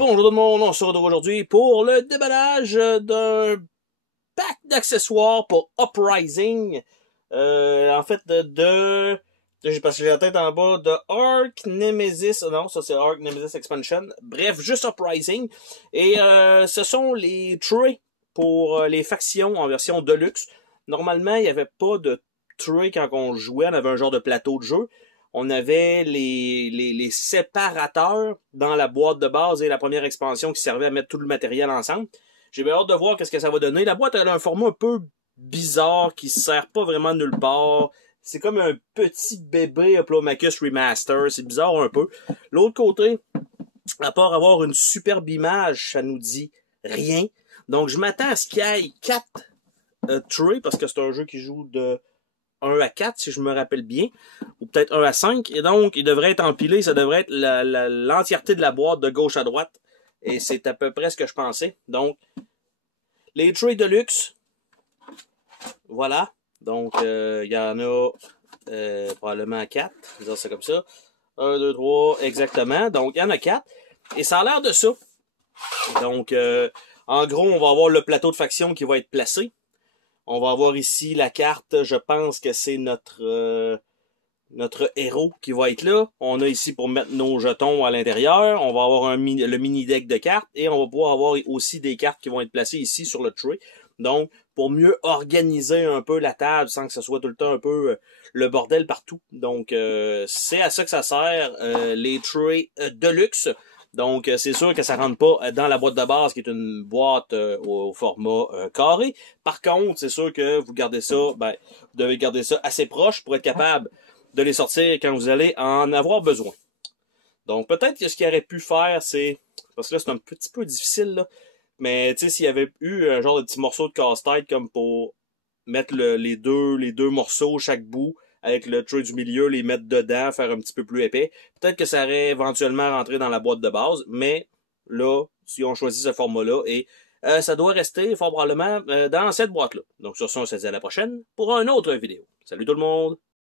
Bonjour tout le monde, on se retrouve aujourd'hui pour le déballage d'un pack d'accessoires pour Uprising. En fait, parce que j'ai la tête en bas, de Ark Nemesis, non, ça c'est Ark Nemesis Expansion. Bref, juste Uprising. Et ce sont les trays pour les factions en version Deluxe. Normalement, il n'y avait pas de tray quand on jouait, on avait un genre de plateau de jeu. On avait les séparateurs dans la boîte de base et la première expansion qui servait à mettre tout le matériel ensemble. J'ai bien hâte de voir qu'est-ce que ça va donner. La boîte elle a un format un peu bizarre qui sert pas vraiment nulle part. C'est comme un petit bébé Diplomachus Remaster. C'est bizarre un peu. L'autre côté, à part avoir une superbe image, ça nous dit rien. Donc je m'attends à ce qu'il y ait 4 trays parce que c'est un jeu qui joue de 1 à 4, si je me rappelle bien, ou peut-être 1 à 5, et donc il devrait être empilé, ça devrait être l'entièreté de la boîte de gauche à droite, et c'est à peu près ce que je pensais. Donc, les trays de luxe, voilà, donc il y en a probablement 4, je vais dire ça comme ça, 1, 2, 3, exactement, donc il y en a 4, et ça a l'air de ça. Donc, en gros, on va avoir le plateau de faction qui va être placé. On va avoir ici la carte, je pense que c'est notre héros qui va être là. On a ici pour mettre nos jetons à l'intérieur. On va avoir le mini deck de cartes et on va pouvoir avoir aussi des cartes qui vont être placées ici sur le tray. Donc, pour mieux organiser un peu la table sans que ce soit tout le temps un peu le bordel partout. Donc, c'est à ça que ça sert, les trays de luxe. Donc, c'est sûr que ça rentre pas dans la boîte de base, qui est une boîte au format carré. Par contre, c'est sûr que vous gardez ça, vous devez garder ça assez proche pour être capable de les sortir quand vous allez en avoir besoin. Donc, peut-être que ce qu'il aurait pu faire, c'est... Parce que là, c'est un petit peu difficile, là. Mais, tu sais, s'il y avait eu un genre de petit morceau de casse-tête comme pour mettre les deux morceaux, chaque bout, avec le tray du milieu, les mettre dedans, faire un petit peu plus épais. Peut-être que ça aurait éventuellement rentré dans la boîte de base, mais là, si on choisit ce format-là, et ça doit rester fort probablement dans cette boîte-là. Donc sur ça, on se dit à la prochaine pour une autre vidéo. Salut tout le monde!